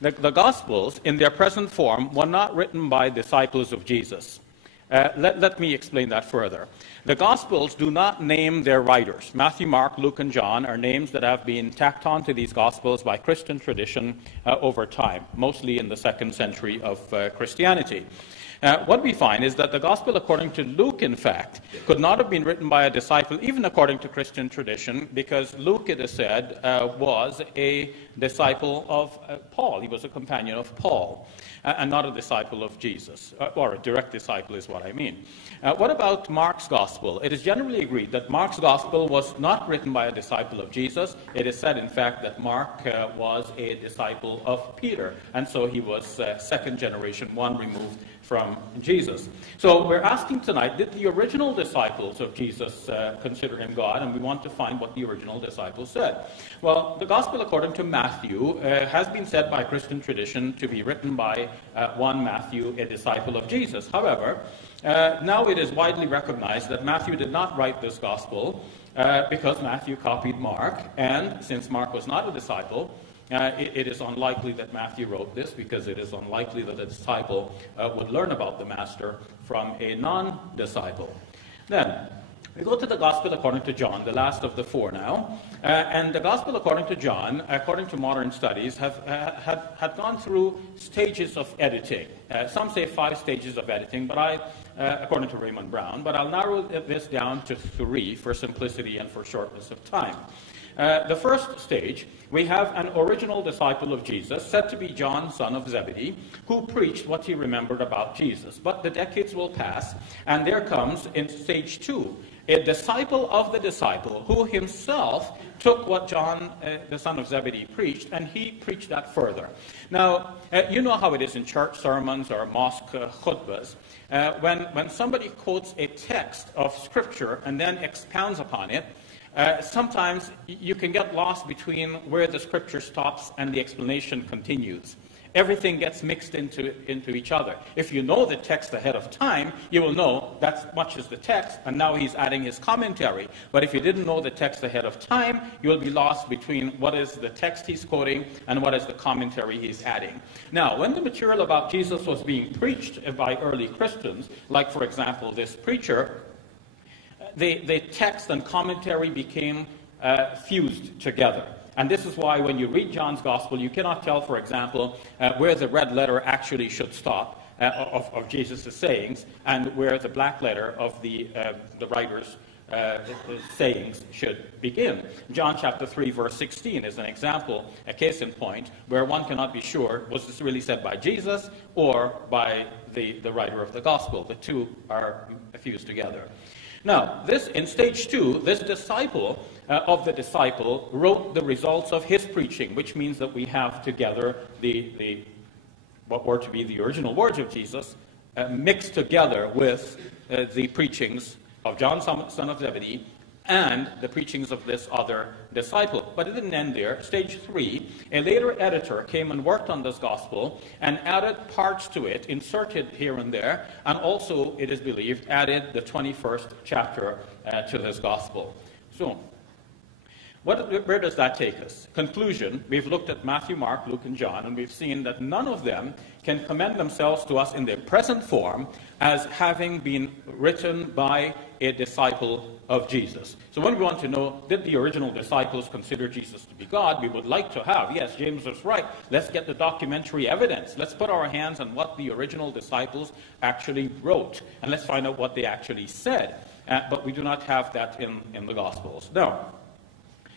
The Gospels, in their present form, were not written by disciples of Jesus. Let me explain that further. The Gospels do not name their writers. Matthew, Mark, Luke, and John are names that have been tacked on to these Gospels by Christian tradition over time, mostly in the 2nd century of Christianity. What we find is that the Gospel according to Luke, in fact, could not have been written by a disciple, even according to Christian tradition, because Luke, it is said, was a disciple of Paul. He was a companion of Paul, and not a disciple of Jesus, or a direct disciple is what I mean. What about Mark's Gospel? It is generally agreed that Mark's Gospel was not written by a disciple of Jesus. It is said, in fact, that Mark was a disciple of Peter, and so he was second generation, one removed from Jesus. So we're asking tonight, did the original disciples of Jesus consider him God? And we want to find what the original disciples said. Well, the Gospel according to Matthew has been said by Christian tradition to be written by one Matthew, a disciple of Jesus. However, now it is widely recognized that Matthew did not write this Gospel because Matthew copied Mark, and since Mark was not a disciple, it is unlikely that Matthew wrote this, because it is unlikely that a disciple would learn about the Master from a non-disciple. Then, we go to the Gospel according to John, the last of the four now. And the Gospel according to John, according to modern studies, had gone through stages of editing. Some say 5 stages of editing, but according to Raymond Brown, but I'll narrow this down to 3 for simplicity and for shortness of time. The first stage, we have an original disciple of Jesus, said to be John, son of Zebedee, who preached what he remembered about Jesus. But the decades will pass, and there comes, in stage 2, a disciple of the disciple who himself took what John, the son of Zebedee, preached, and he preached that further. Now, you know how it is in church sermons or mosque khutbahs. When somebody quotes a text of Scripture and then expounds upon it, sometimes you can get lost between where the Scripture stops and the explanation continues. Everything gets mixed into each other. If you know the text ahead of time, you will know that much is the text, and now he's adding his commentary. But if you didn't know the text ahead of time, you'll be lost between what is the text he's quoting and what is the commentary he's adding. Now, when the material about Jesus was being preached by early Christians, like, for example, this preacher, the text and commentary became fused together. And this is why when you read John's Gospel, you cannot tell, for example, where the red letter actually should stop of Jesus' sayings, and where the black letter of the writer's sayings should begin. John chapter 3, verse 16 is an example, a case in point, where one cannot be sure, was this really said by Jesus or by the writer of the Gospel? The two are fused together. Now, in stage 2, this disciple of the disciple wrote the results of his preaching, which means that we have together what were to be the original words of Jesus, mixed together with the preachings of John, son of Zebedee, and the preachings of this other disciple. But it didn't end there. Stage 3, a later editor came and worked on this gospel and added parts to it, inserted here and there, and also, it is believed, added the 21st chapter to this gospel. So, where does that take us? Conclusion, we've looked at Matthew, Mark, Luke, and John, and we've seen that none of them can commend themselves to us in their present form as having been written by a disciple of Jesus. So when we want to know, did the original disciples consider Jesus to be God, we would like to have, yes, James was right, let's get the documentary evidence. Let's put our hands on what the original disciples actually wrote, and let's find out what they actually said. But we do not have that in the Gospels. Now,